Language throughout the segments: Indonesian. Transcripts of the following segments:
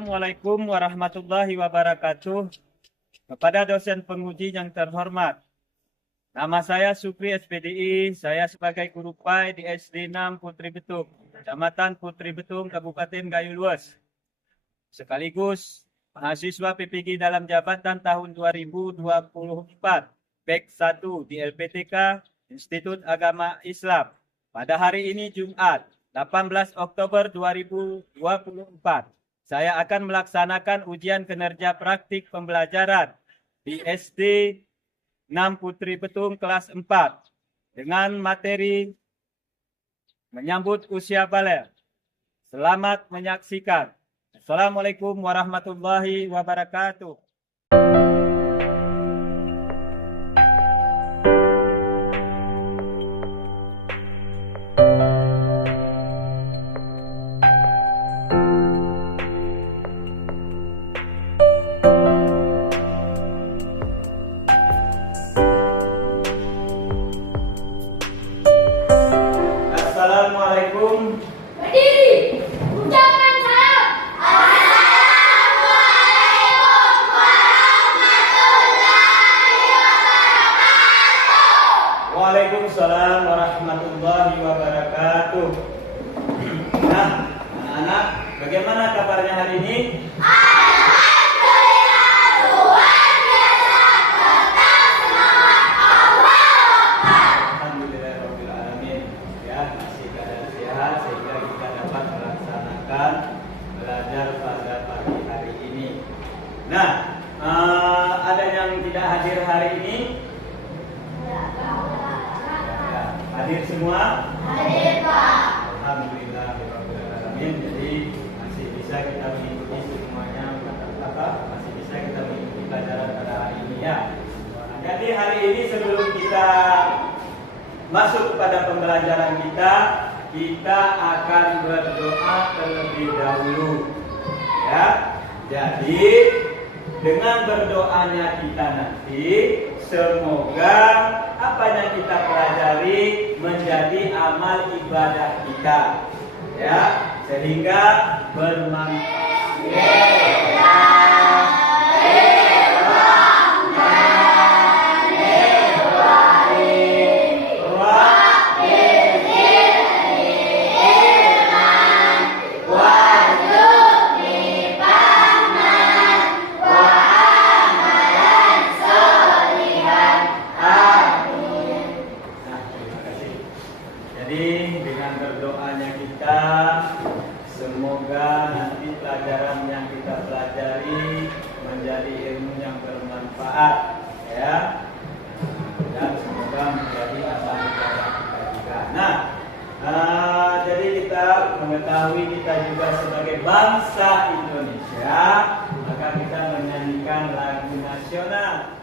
Assalamualaikum warahmatullahi wabarakatuh. Kepada dosen penguji yang terhormat, nama saya Supri SPDI, saya sebagai guru PAI di SD 6 Putri Betung, Kecamatan Putri Betung, Kabupaten Gayo Luas. Sekaligus mahasiswa PPG dalam jabatan tahun 2024, batch 1 di LPTK Institut Agama Islam. Pada hari ini Jumat, 18 Oktober 2024. Saya akan melaksanakan ujian kinerja praktik pembelajaran di SD 6 Putri Betung kelas 4 dengan materi menyambut usia balik. Selamat menyaksikan. Assalamualaikum warahmatullahi wabarakatuh. Assalamualaikum. Berdiri, ucapkan salam. Assalamualaikum warahmatullahi wabarakatuh. Waalaikumsalam warahmatullahi wabarakatuh. Nah, anak-anak, bagaimana kabarnya hari ini? Alhamdulillah, luar biasa, tetap semangat, Allahu Akbar. Alhamdulillahirabbil alamin. Ya, masih keadaan sehat sehingga kita dapat melaksanakan belajar pada pagi hari ini. Nah, ada yang tidak hadir hari ini? Ya, hadir semua? Hadir, Pak. Alhamdulillahirabbil alamin. Jadi masih bisa kita mengikuti semuanya, masih bisa kita mengikuti pelajaran pada hari ini ya. Jadi hari ini sebelum kita masuk kepada pembelajaran kita akan berdoa terlebih dahulu. Ya. Jadi dengan berdoanya kita nanti semoga apa yang kita pelajari menjadi amal ibadah kita. Ya, sehingga bermanfaat. Jadi dengan berdoanya kita, semoga nanti pelajaran yang kita pelajari menjadi ilmu yang bermanfaat, ya, dan semoga menjadi amal ibadah kita juga. Nah, jadi kita mengetahui kita juga sebagai bangsa Indonesia, maka kita menyanyikan lagu nasional.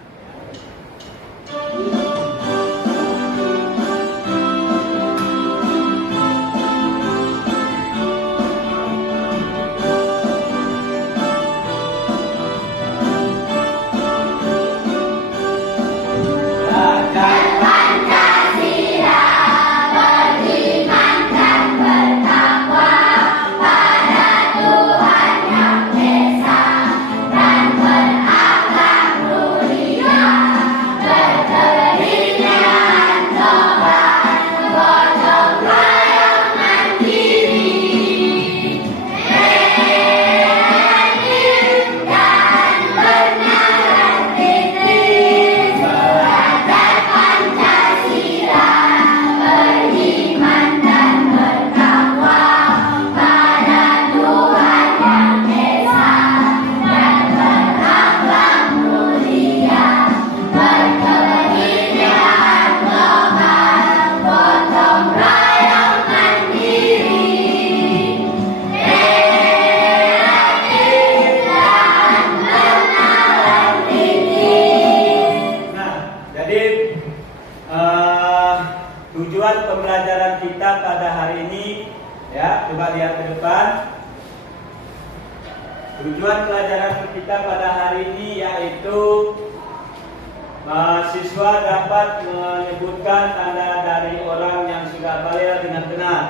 Tujuan pembelajaran kita pada hari ini, ya, coba lihat ke depan. Tujuan pelajaran kita pada hari ini yaitu mahasiswa dapat menyebutkan tanda dari orang yang sudah balik dengan benar.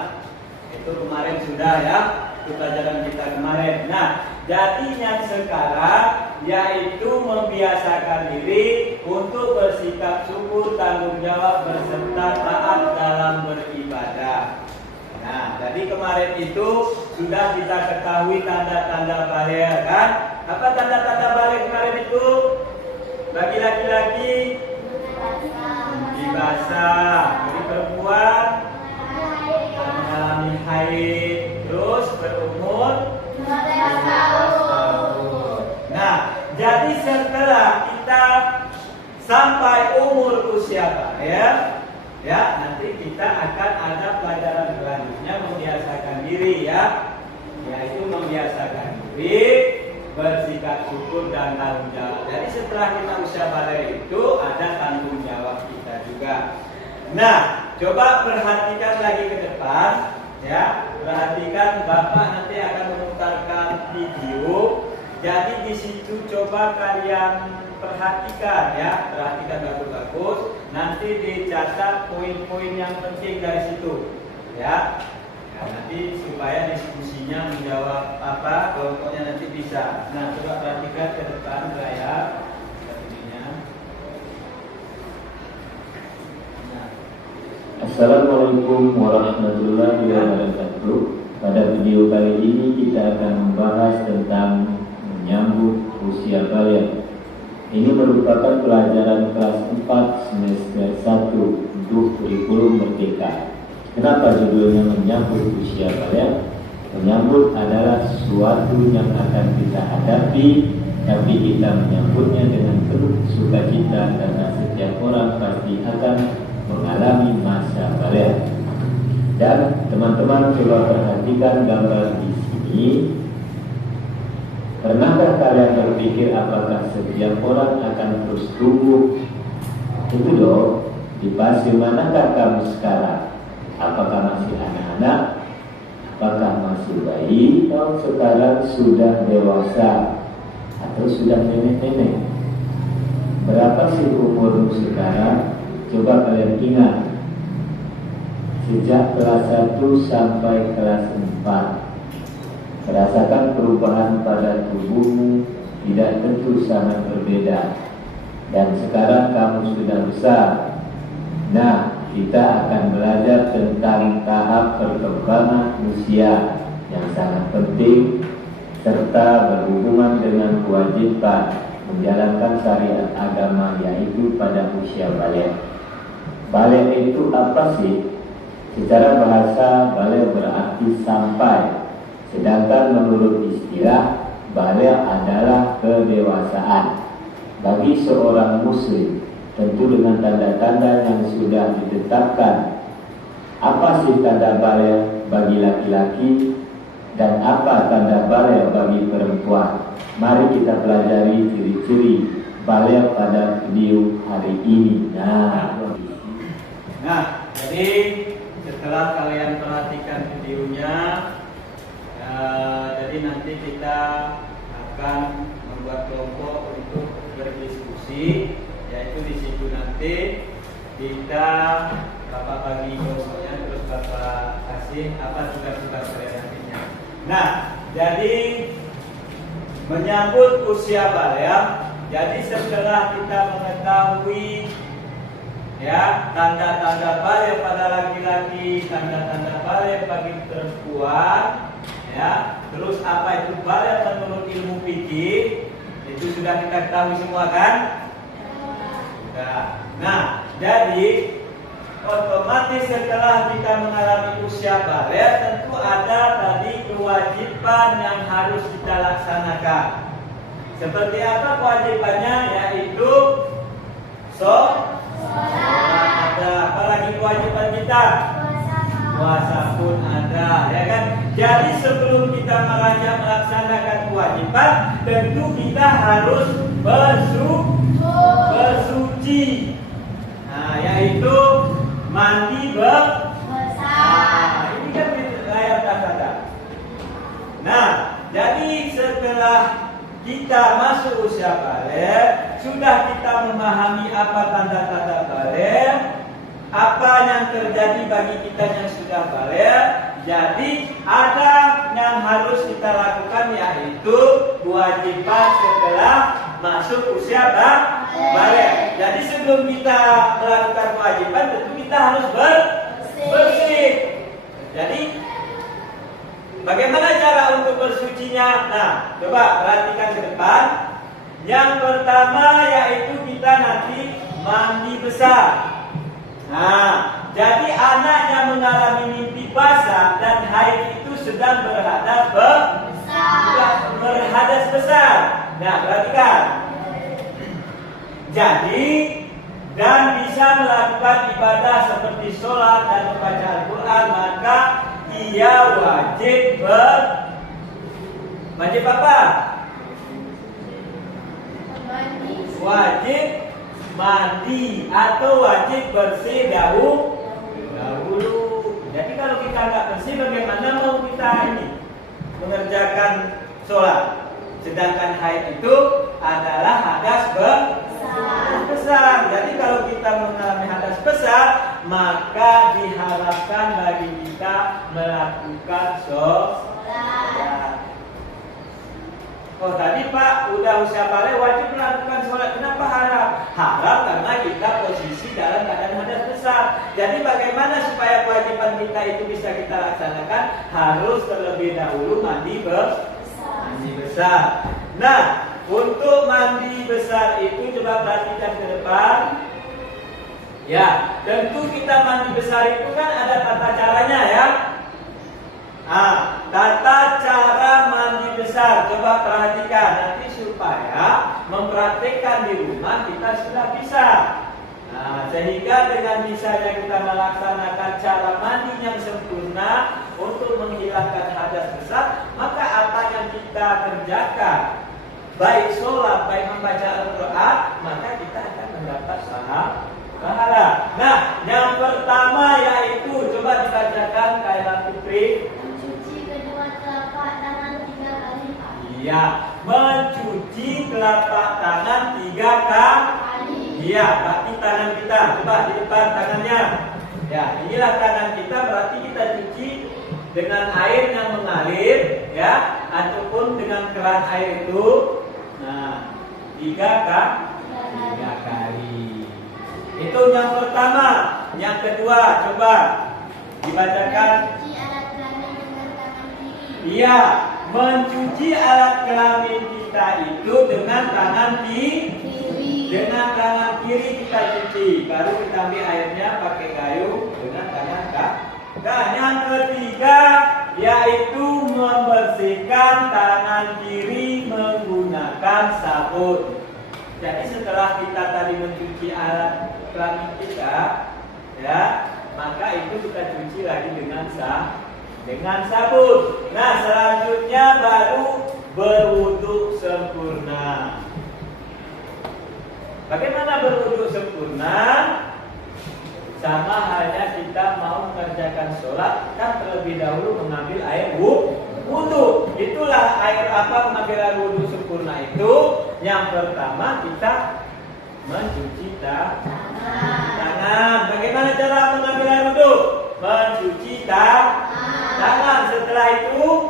Itu kemarin sudah, ya, itu pelajaran kita kemarin. Nah, jadi yang sekarang yaitu membiasakan diri untuk bersikap syukur, tanggung jawab, berserta taat dalam beribadah. Nah, jadi kemarin itu sudah kita ketahui tanda-tanda balik kan? Apa tanda-tanda balik kemarin itu? Bagi laki-laki mimpi basah, bagi perempuan mengalami haid, terus berumur 15 tahun. Nah, jadi setelah kita sampai umur usia balik, ya nanti kita akan ada pelajaran selanjutnya membiasakan diri ya, yaitu membiasakan diri bersikap syukur dan tanggung jawab. Jadi setelah kita usia balik itu ada tanggung jawab kita juga. Nah, coba perhatikan lagi ke depan ya. Perhatikan, Bapak nanti akan memutarkan video. Jadi di situ coba kalian perhatikan ya, perhatikan bagus-bagus. Nanti dicatat poin-poin yang penting dari situ ya. Ya, nanti supaya diskusinya menjawab apa, kelompoknya nanti bisa. Nah, coba perhatikan ke depan layar. Assalamualaikum warahmatullahi wabarakatuh. Pada video kali ini kita akan membahas tentang menyambut usia balik. Ini merupakan pelajaran kelas 4 semester 1 untuk kurikulum merdeka. Kenapa judulnya menyambut usia balik? Menyambut adalah sesuatu yang akan kita hadapi, tapi kita menyambutnya dengan penuh sukacita karena setiap orang pasti akan mengalami masa balik. Dan teman-teman coba perhatikan gambar di sini. Pernahkah kalian berpikir apakah setiap orang akan terus tumbuh? Itu dong. Di fase manakah kamu sekarang? Apakah masih anak-anak? Apakah masih bayi? Atau sekarang sudah dewasa? Atau sudah nenek-nenek? Berapa sih umurmu sekarang? Coba kalian ingat. Sejak kelas 1 sampai kelas 4, merasakan perubahan pada tubuhmu tidak tentu sangat berbeda. Dan sekarang kamu sudah besar. Nah, kita akan belajar tentang tahap perkembangan usia yang sangat penting serta berhubungan dengan kewajiban menjalankan syariat agama, yaitu pada usia balik. Balik itu apa sih? Secara bahasa, balik berarti sampai. Sedangkan menurut istilah, balik adalah kedewasaan. Bagi seorang muslim, tentu dengan tanda-tanda yang sudah ditetapkan. Apa sih tanda balik bagi laki-laki dan apa tanda balik bagi perempuan? Mari kita pelajari ciri-ciri balik pada video hari ini. Nah, jadi setelah kalian perhatikan videonya, jadi nanti kita akan membuat kelompok untuk berdiskusi, yaitu di situ nanti kita Bapak bagi kelompoknya, terus Bapak kasih apa tugas-tugas kalian nantinya. Nah, jadi menyambut usia balik. Jadi setelah kita mengetahui ya tanda-tanda balik pada laki-laki, tanda-tanda balik bagi perempuan, ya terus apa itu balik menurut ilmu fikih, itu sudah kita ketahui semua kan? Nah, jadi otomatis setelah kita mengalami usia balik, tentu ada tadi kewajiban yang harus kita laksanakan. Seperti apa kewajibannya? Yaitu ada. Apalagi kewajiban kita? Puasa pun ada, ya kan? Jadi sebelum kita melaksanakan kewajiban, tentu kita harus bersuci. Nah, yaitu mandi besar. Ini kan layar tanda. Nah, jadi setelah kita masuk usia balik, sudah kita memahami apa tanda-tanda balik, apa yang terjadi bagi kita yang sudah balik. Jadi ada yang harus kita lakukan, yaitu kewajiban setelah masuk usia balik. Jadi sebelum kita melakukan kewajiban, tentu kita harus bersih. Jadi bagaimana cara untuk bersucinya? Nah, coba perhatikan ke depan. Yang pertama yaitu kita nanti mandi besar. Nah, jadi anak yang mengalami mimpi basah dan haid itu sedang berhadas besar. Nah, perhatikan. Jadi dan bisa melakukan ibadah seperti sholat dan membaca Al-Quran, maka ia wajib apa? Wajib mandi atau wajib bersih dahulu. Jadi kalau kita nggak bersih, bagaimana mau kita mengerjakan sholat? Sedangkan haid itu adalah hadas besar. Jadi kalau kita mengalami hadas besar, maka diharapkan bagi kita melakukan sholat. Oh tadi Pak, udah usia balik wajib melakukan sholat. Kenapa haram? Haram karena kita posisi dalam keadaan hadas besar. Jadi bagaimana supaya kewajiban kita itu bisa kita laksanakan? Harus terlebih dahulu mandi besar. Nah, untuk mandi besar itu coba perhatikan ke depan. Ya, tentu kita mandi besar itu kan ada tata caranya ya. Tata cara mandi besar, coba perhatikan nanti supaya mempraktikkan di rumah kita sudah bisa. Sehingga dengan bisanya kita melaksanakan cara mandi yang sempurna untuk menghilangkan hadas besar, maka apa yang kita kerjakan, baik sholat, baik membaca Al-Quran, maka kita akan mendapat pahala. Nah, yang pertama yaitu coba dibacakan Kailan Putri. Iya, mencuci telapak tangan 3 kali. Iya, berarti tangan kita, coba di depan tangannya. Ya, inilah tangan kita, berarti kita cuci dengan air yang mengalir, ya, ataupun dengan keran air itu. Nah, 3 kali. Itu yang pertama. Yang kedua, coba dibacakan. Iya, mencuci alat kelamin kita itu dengan tangan kiri. Dengan tangan kiri kita cuci, baru kita ambil airnya pakai kayu dengan tangan kanan. Nah, yang ketiga yaitu membersihkan tangan kiri menggunakan sabun. Jadi setelah kita tadi mencuci alat kelamin kita, ya, maka itu kita cuci lagi dengan sabun. Nah, selanjutnya baru berwudu sempurna. Bagaimana berwudu sempurna? Sama halnya kita mau mengerjakan sholat, kan terlebih dahulu mengambil air wudu. Itulah air apa mengambil air wudu sempurna itu? Yang pertama kita mencuci tangan. Bagaimana cara mengambil air wudu? Mencuci tangan. Setelah itu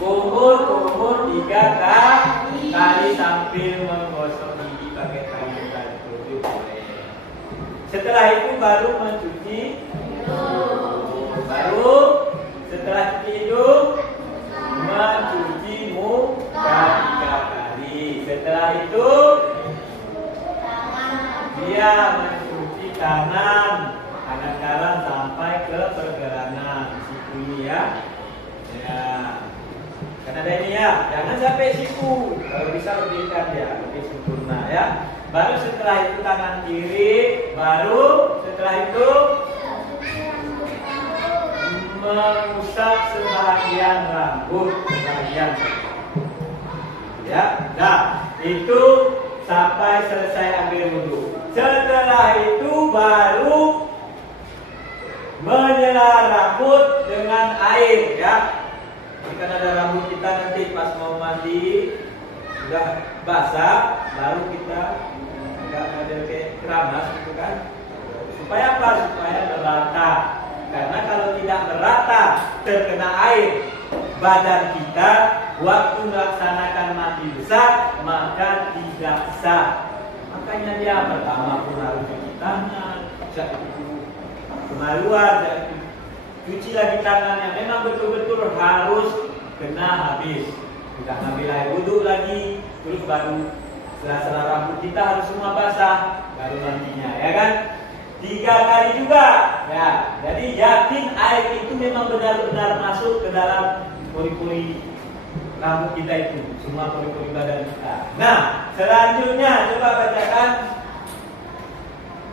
kumur 3 kali sambil menggosok gigi pakai tangan dan tujuh. Setelah itu baru mencuci hidung. Baru setelah cuci hidung mencuci muka 3 kali. Setelah itu dia mencuci kanan sampai ke pergelangan siku ini ya. Kan ada ini ya, jangan sampai siku. Kalau bisa lebihkan ya, lebih sempurna ya. Baru setelah itu tangan kiri, baru setelah itu mengusap sebagian rambut, sebagian. Ya, nah itu sampai selesai ambil wudhu. Setelah itu baru menyela rambut dengan air ya. Jika ada rambut kita nanti pas mau mandi sudah basah, baru kita nggak ada kayak keramas gitu kan. Supaya apa? Supaya berrata. Karena kalau tidak merata terkena air badan kita waktu melaksanakan mandi besar, maka tidak sah. Makanya dia pertama pun harus cuci tangan, kemaluan, cuci lagi tangannya. Memang betul-betul harus kena habis. Kita ambil air wudhu lagi, terus baru sela-sela rambut kita harus semua basah, baru mandinya, ya kan? 3 kali juga, ya. Jadi yakin air itu memang benar-benar masuk ke dalam pori-pori rambut kita itu, semua pori-pori badan kita. Nah, selanjutnya coba bacakan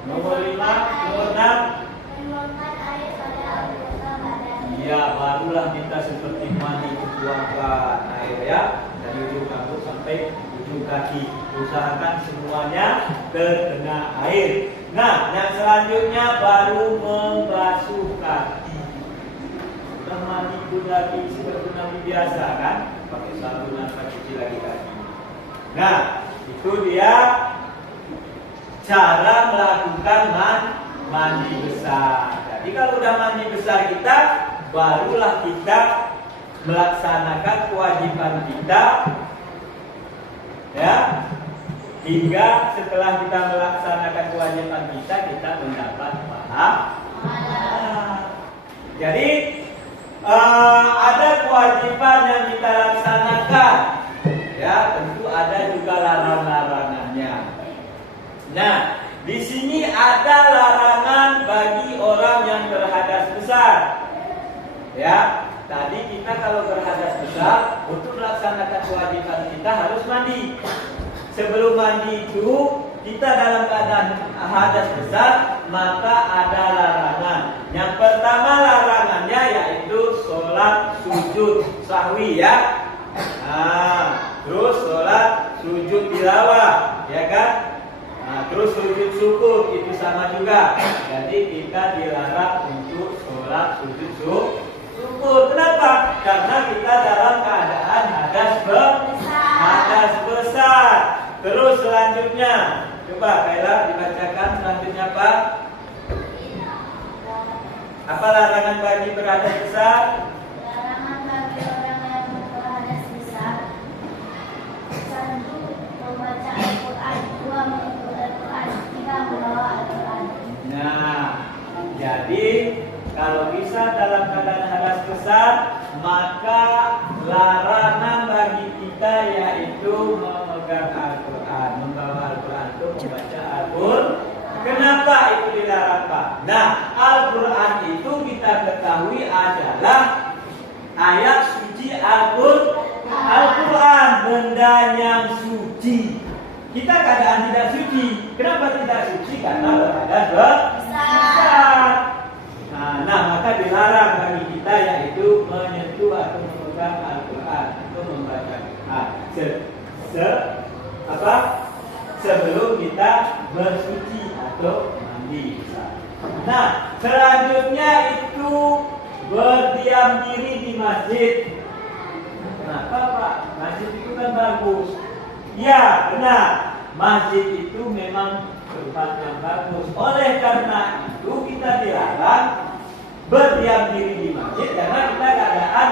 nomor 5, nomor 6. Menyemprotkan air pada anggota badan. Ya, barulah kita seperti mandi tuangkan air ya, dari ujung rambut sampai ujung kaki. Usahakan semuanya terkena air. Nah, yang selanjutnya baru membasuh kaki. Kita mandi pun lagi seperti mandi biasa kan, pakai sabun dan cuci lagi kaki. Nah, itu dia cara melakukan mandi besar. Jadi kalau udah mandi besar kita, barulah kita melaksanakan kewajiban kita, ya, hingga setelah kita melaksanakan kewajiban kita, kita mendapat pahala. Jadi ada kewajiban yang kita laksanakan, ya, tentu ada juga larang-larangannya. Nah, di sini ada larangan bagi orang yang berhadas besar. Ya, tadi kita kalau berhadas besar, untuk melaksanakan kewajiban kita harus mandi. Sebelum mandi itu, kita dalam keadaan hadas besar, maka ada larangan. Yang pertama larangannya yaitu sholat sujud sahwi, ya. Nah, terus sholat sujud tilawah, ya kan? Nah, terus sujud syukur itu sama juga. Jadi kita dilarang untuk sholat sujud syukur. Kenapa? Karena kita dalam keadaan hadas besar. Terus selanjutnya, coba Kaila dibacakan selanjutnya apa? Apa larangan bagi berhadas besar? Larangan bagi orang yang berhadas besar. 1. Membaca Al-Quran. 2. Mengikut Al-Quran. 3. Membawa Al-Quran. Nah, jadi kalau bisa dalam keadaan hadas besar, maka larangan bagi kita yaitu memegang Al-Quran, membawa Al-Quran untuk membaca Al-Quran. Kenapa itu dilarang, Pak? Nah, Al-Quran itu kita ketahui adalah ayat suci Al-Quran, benda yang suci. Kita keadaan tidak suci. Kenapa tidak suci? Karena berhadas besar. Nah, maka dilarang bagi kita yaitu menyentuh atau memegang Al-Quran atau membaca sebelum kita bersuci atau mandi. Nah, selanjutnya itu berdiam diri di masjid. Kenapa, Pak? Masjid itu kan bagus. Ya, benar. Masjid itu memang tempat yang bagus. Oleh karena itu kita dilarang berdiam diri di masjid karena kita keadaan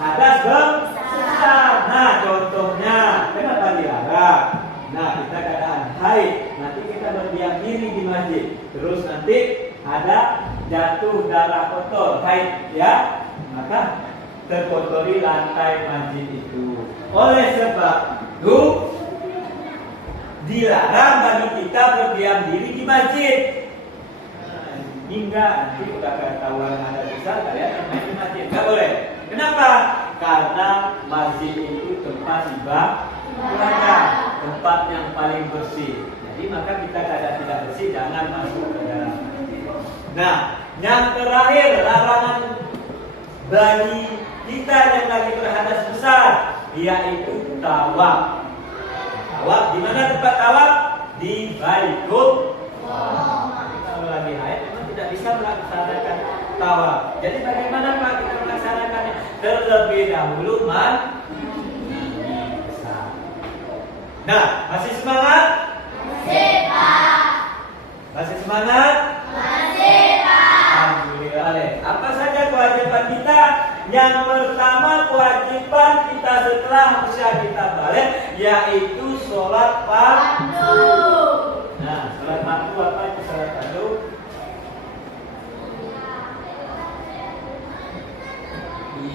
hadas besar. Nah, contohnya kenapa dilarang? Nah, kita keadaan haid, nanti kita berdiam diri di masjid. Terus nanti ada jatuh darah kotor haid, ya, maka terkotori lantai masjid itu. Oleh sebab itu dilarang bagi kita berdiam diri di masjid. Hingga nanti udah ketahuan ada besar, kalian main di masjid, nggak boleh. Kenapa? Karena masjid itu tempat ibadah, tempat yang paling bersih. Jadi maka kita keadaan tidak bersih, jangan masuk ke dalam masjid. Nah, yang terakhir larangan bagi kita yang lagi berhadas besar, yaitu tawaf. Tawaf di mana tempat tawaf? Di Baitul. Kalau lagi haid memang tidak bisa melaksanakan tawaf. Jadi bagaimana Pak kita melaksanakannya? Terlebih dahulu mandi besar. Nah, masih semangat? Masih, Pak. Masih semangat? Masih, Pak. Alhamdulillah. Yang pertama kewajiban kita setelah usia kita balik yaitu sholat fardu. Nah, sholat fardu apa itu sholat fardu?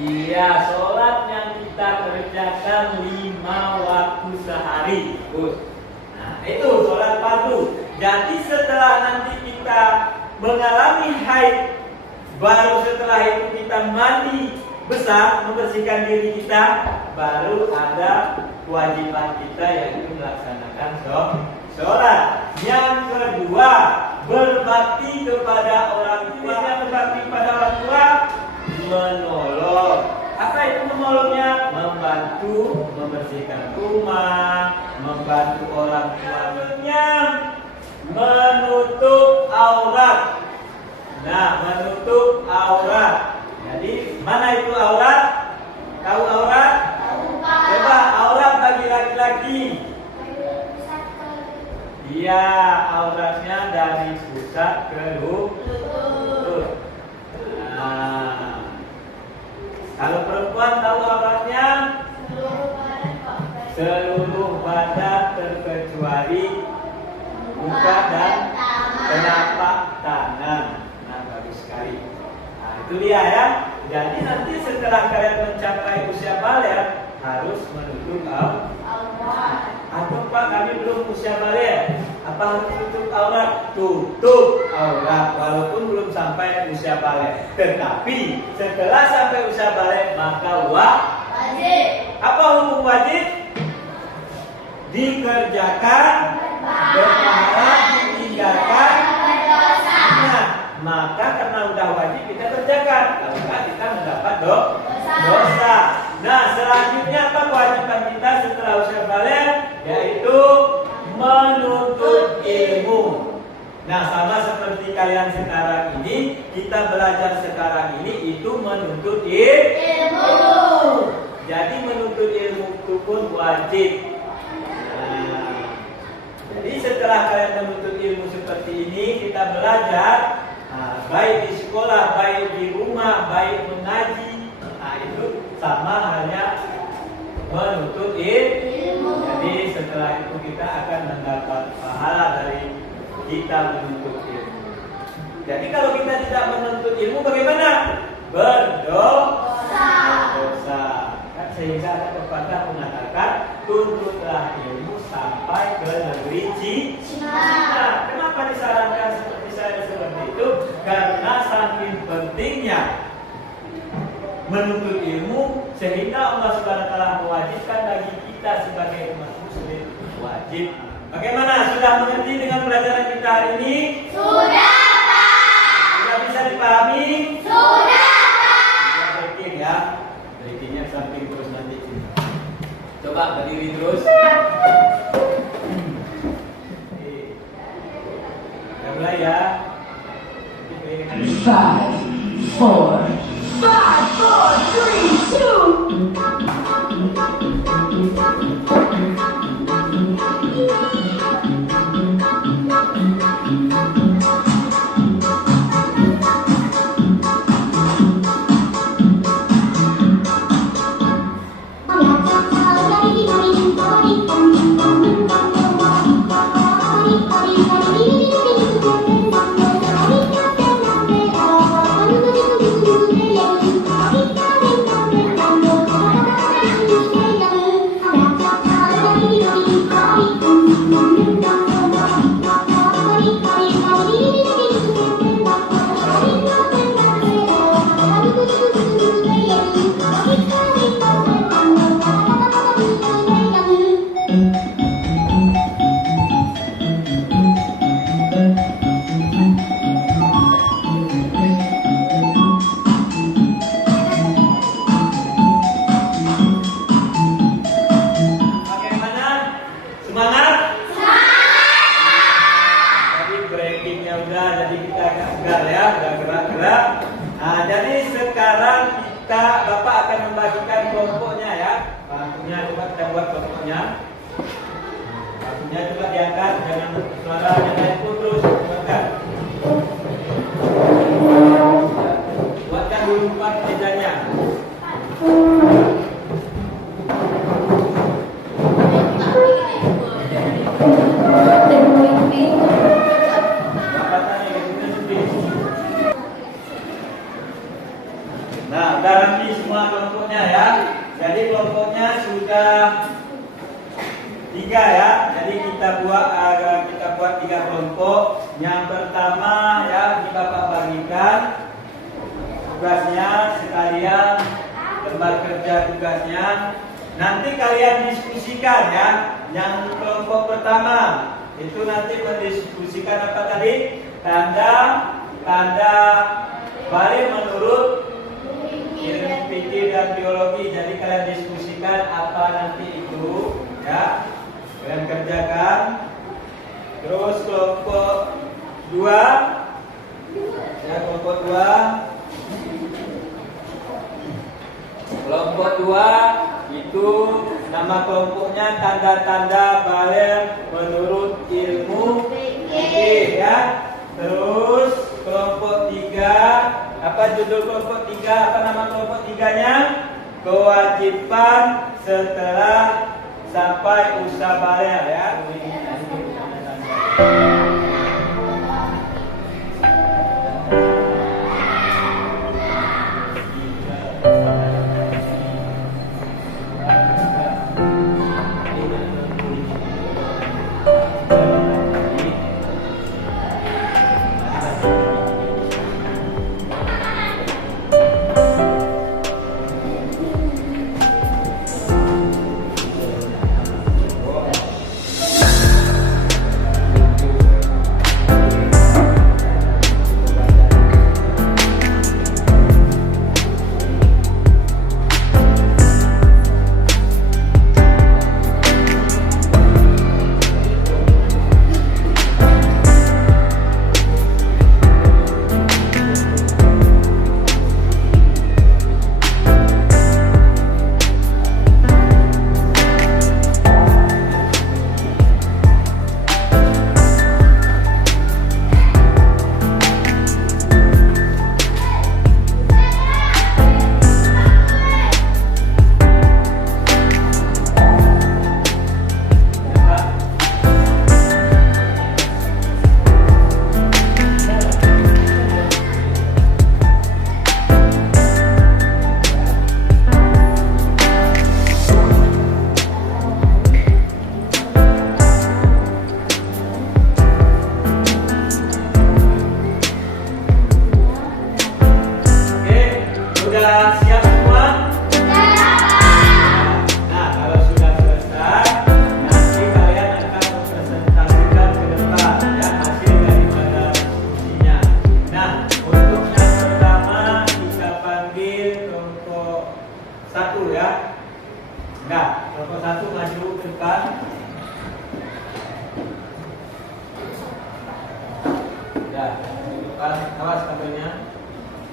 Iya, sholat yang kita kerjakan 5 waktu sehari. Nah, itu sholat fardu. Jadi setelah nanti kita mengalami haid, baru setelah itu kita mandi besar, membersihkan diri kita, baru ada kewajiban kita yaitu melaksanakan sholat. Yang kedua, berbakti kepada orang tua. Berbakti kepada orang tua, menolong. Apa itu menolongnya? Membantu membersihkan rumah, membantu orang tuanya, menutup aurat. Nah, menutup aurat. Jadi mana itu aurat? Tahu aurat? Coba aurat bagi laki-laki. Iya, auratnya dari pusat ke lutut. Nah, kalau perempuan tahu auratnya? Seluruh badan terkecuali muka dan telapak tangan. Nah, bagus sekali. Nah, itu dia ya. Jadi nanti setelah kalian mencapai usia balik harus menutup aurat. Atau Pak, kami belum usia balik. Apa harus tutup aurat? Tutup aurat walaupun belum sampai usia balik. Tetapi setelah sampai usia balik maka wajib. Apa hukum wajib? Dikerjakan, berpahala, ditinggalkan. Nah, maka karena udah wajib kita kerjakan. Kalau enggak kita mendapat dosa. Nah, selanjutnya apa kewajiban kita setelah usia balik? Yaitu menuntut ilmu. Nah, sama seperti kalian sekarang ini, kita belajar sekarang ini itu menuntut ilmu. Jadi menuntut ilmu itu pun wajib. Nah, jadi setelah kalian menuntut ilmu seperti ini, kita belajar, baik di sekolah, baik di rumah, baik mengaji. Nah, itu sama halnya menuntut ilmu. Jadi setelah itu kita akan mendapat pahala dari kita menuntut ilmu. Jadi kalau kita tidak menuntut ilmu bagaimana? Berdosa. Kan sehingga ada pepatah mengatakan tuntutlah ilmu sampai ke negeri Cina. Kenapa disarankan seperti saya seperti itu? Karena saking pentingnya menuntut ilmu sehingga Allah Subhanahu wa taala mewajibkan bagi kita sebagai umat muslim wajib. Bagaimana? Sudah mengerti dengan pelajaran kita hari ini? Sudah, Pak. Sudah bisa dipahami? Sudah, Pak. Kita breaking ya. Breakingnya samping terus nanti. Coba berdiri terus. Kita mulai ya. 5, 4, 4 bedanya. pertama ya, ini Bapak bagikan tugasnya sekalian, lembar kerja tugasnya. Nanti kalian diskusikan ya. Yang kelompok pertama itu nanti mendiskusikan apa tadi? Tanda balik menurut ilmu fikih dan biologi. Jadi kalian diskusikan apa nanti itu ya. Kalian kerjakan. Terus kelompok 2 ya, kelompok 2 itu nama kelompoknya tanda-tanda balik menurut ilmu fikih ya. Terus kelompok 3, apa judul kelompok 3? Apa nama kelompok 3-nya? Kewajiban setelah sampai usaha balik ya. Sudah siap semua? Nah, kalau sudah selesai, nanti kalian akan mempresentasikan ke depan ya hasil daripada diskusinya. Nah, untuk yang pertama kita panggil kelompok 1 ya. Enggak, kelompok 1 maju ke depan. Ya, di depan, awas kabelnya.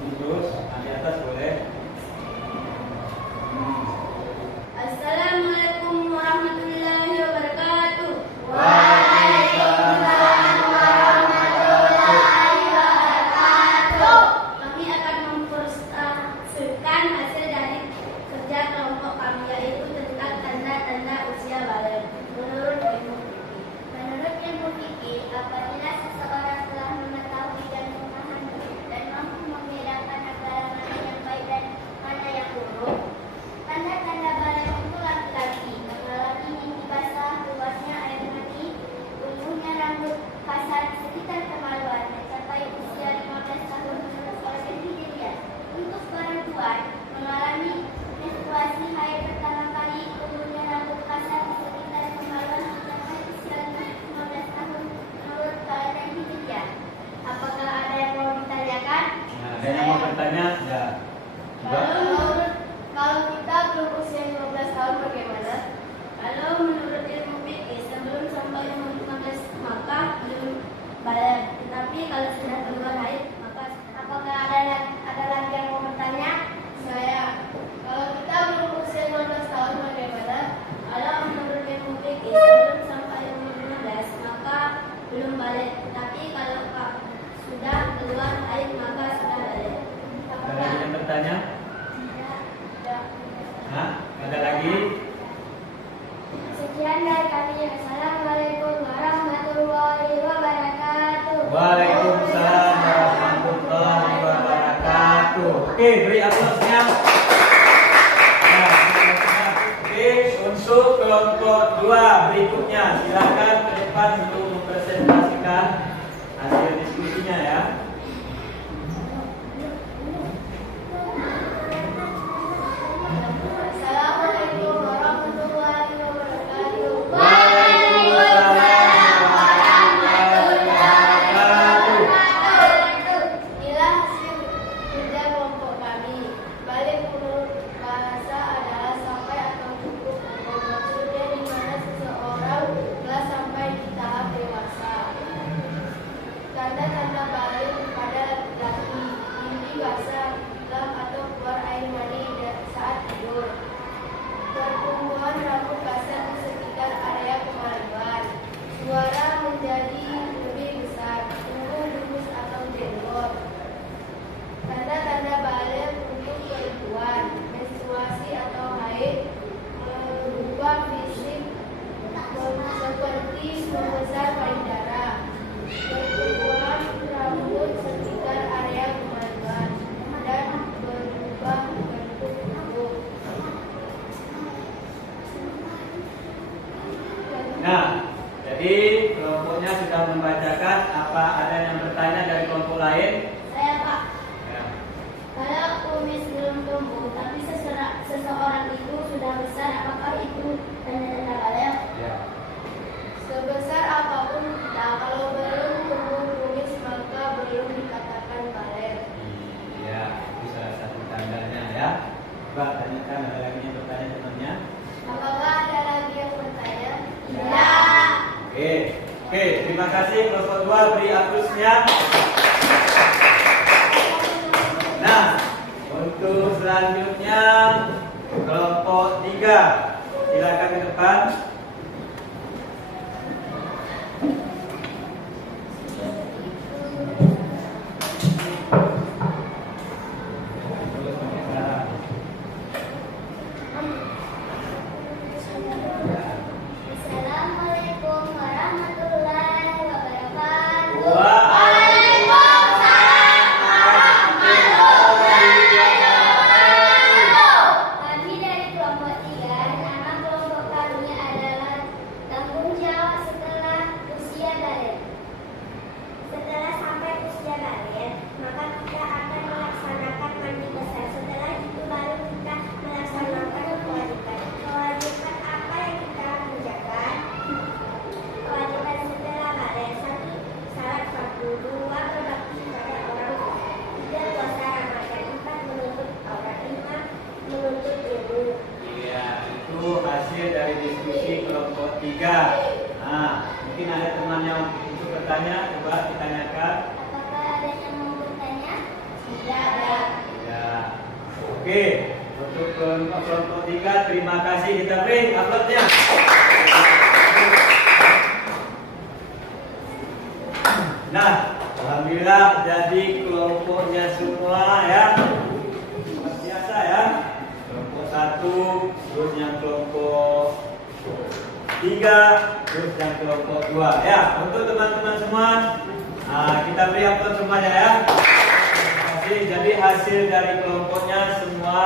Terus, di atas boleh. Assalamualaikum warahmatullahi wabarakatuh. Waalaikumsalam warahmatullahi wabarakatuh. Kami akan mempresentasikan hasil dari kerja kelompok kami, yaitu tentang tanda-tanda usia balik menurut ilmu fikih. Menurut ilmu fikih, apabila seseorang telah mengetahui dan memahami dan mampu membedakan antara mana yang baik dan mana yang buruk, tanda-tanda balik untuk laki-laki mengalami mimpi basah, luasnya air mani, tumbuhnya rambut kasar sekitar kemaluan, mencapai usia 15 tahun menurut kalender Hijriah. Untuk perempuan mengalami menstruasi haid pertama kali, tumbuhnya rambut kasar sekitar kemaluan, mencapai usia 15 tahun menurut kalender Hijriah. Apakah ada yang mau ditanyakan? Nah, ada yang mau bertanya? Ya. Coba. Kalau kita belum usia 15 tahun bagaimana? Kalau menurut ilmu fikih sebelum sampai umur 15 maka belum balik. Tetapi kalau sudah keluar haid maka apakah ada lagi yang mau bertanya? Saya. Kalau kita belum usia 15 tahun bagaimana? Kalau menurut ilmu fikih sebelum sampai umur 15 maka belum balik. Tetapi kalau sudah keluar haid maka sudah balik. Ada lagi yang bertanya? Hah? Ada lagi? Sekian dari kami. Assalamualaikum warahmatullahi wabarakatuh. Waalaikumsalam warahmatullahi wabarakatuh. Oke, beri aplausnya. Nah, oke, untuk kelompok 2 berikutnya, silakan ke depan untuk mempresentasikan hasil diskusinya. Tanda-tanda balik pada laki-laki, mimpi basah, hitam atau keluar air mani saat tidur. Pertumbuhan rambut basah di sekitar area kemaluan. Suara menjadi lebih besar, tumbuh lurus atau jenggot. Tanda-tanda balik untuk perempuan, menstruasi atau haid, mengubah fisik seperti membesar payudara, pertumbuhan rambut sekitar area kemaluan, dan berubah bentuk tubuh. Nah, jadi kelompoknya sudah membacakan. Apa ada yang bertanya dari kelompok lain? Saya Pak, Ya. kalau kumis belum tumbuh, tapi seseorang itu sudah besar, apakah itu tanda-tanda balik? Ya. Sebesar apapun kita, kalau belum tumbuh kumis maka belum dikatakan balik. Iya, itu salah satu tandanya ya. Coba tanyakan, ada lagi yang bertanya temannya? Apakah ada lagi yang bertanya? Oke, terima kasih kelompok 2, beri aplausnya. Nah, untuk selanjutnya kelompok 3, silakan ke depan. Assalamualaikum warahmatullahi wabarakatuh. Waalaikumsalam warahmatullahi wabarakatuh. Kami dari kelompok 3, nama kelompok kami adalah tanggung jawab setelah usia balik. Setelah sampai usia balik, maka kita akan melaksanakan mandi besar. Setelah itu baru kita melaksanakan kewajiban. Kewajiban apa yang kita kerjakan? Kewajiban setelah balik: 1. Salat fardu, 2. Berbakti pada orang tua, 3. Puasa Ramadan, 4. Menuntut aurat, 5. Menuntut ilmu. Iya, itu hasil dari diskusi kelompok 3. Nah, mungkin ada teman yang untuk bertanya, coba ditanyakan. Apakah ada yang mau bertanya? Tidak ada. Ya, oke. Untuk kelompok 3, terima kasih, kita beri aplausnya. Nah, alhamdulillah jadi kelompoknya semua ya. Luar biasa ya. Kelompok 1, terus yang kelompok 3, terus yang kelompok 2 ya. Untuk teman-teman semua, kita beri aplaus semuanya ya. Terima kasih. Jadi hasil dari kelompoknya semua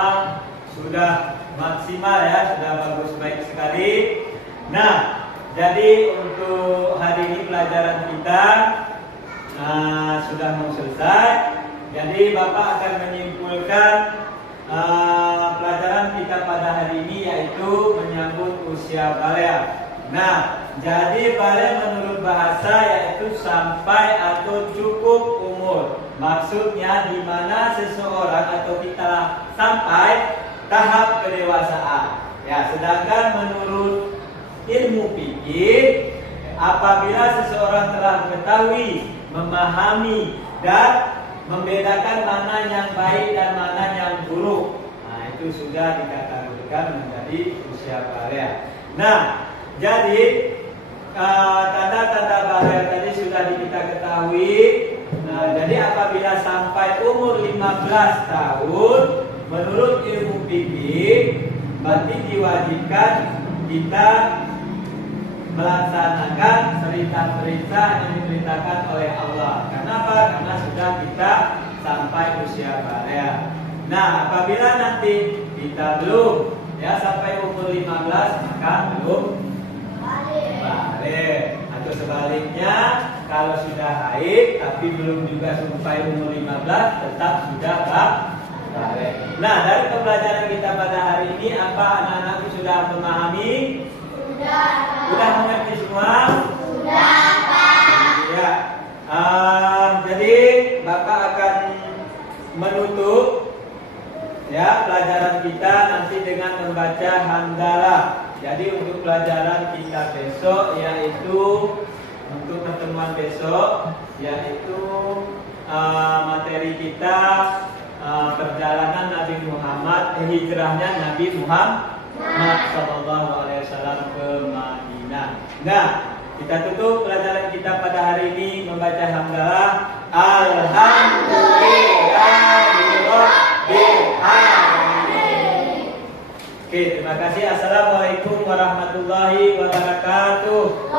sudah maksimal ya, sudah bagus, baik sekali. Nah, jadi untuk hari ini pelajaran kita sudah mau selesai. Jadi Bapak akan menyimpulkan pelajaran kita pada hari ini, yaitu menyambut usia balik. Nah, jadi balik menurut bahasa yaitu sampai atau cukup umur. Maksudnya di mana seseorang atau kita sampai tahap kedewasaan. Ya, sedangkan menurut ilmu fikih, apabila seseorang telah mengetahui, memahami dan membedakan mana yang baik dan mana yang buruk, nah itu sudah dikategorikan menjadi usia balik. Nah, jadi tanda-tanda balik tadi sudah kita ketahui. Nah, jadi apabila sampai umur 15 tahun, menurut ilmu fikih, berarti diwajibkan kita melaksanakan perintah-perintah yang diperintahkan oleh Allah. Kenapa? Karena sudah kita sampai usia balik. Nah, apabila nanti kita belum ya sampai umur 15, maka belum balik. Atau sebaliknya, kalau sudah haid tapi belum juga sampai umur 15, tetap sudah balik. Nah, dari pembelajaran kita pada hari ini, apa anak-anakku sudah memahami? Sudah mengerti semua? Sudah, Pak. Ya. Jadi Bapak akan menutup ya pelajaran kita nanti dengan membaca hamdalah. Jadi untuk pelajaran kita besok yaitu untuk pertemuan besok, yaitu materi kita perjalanan Nabi Muhammad, hijrahnya Nabi Muhammad Sallallahu Alaihi Wasallam ke Madinah. Nah, kita tutup pelajaran kita pada hari ini membaca hamdalah. Alhamdulillahirabbil alamin. Oke, terima kasih. Assalamualaikum warahmatullahi wabarakatuh.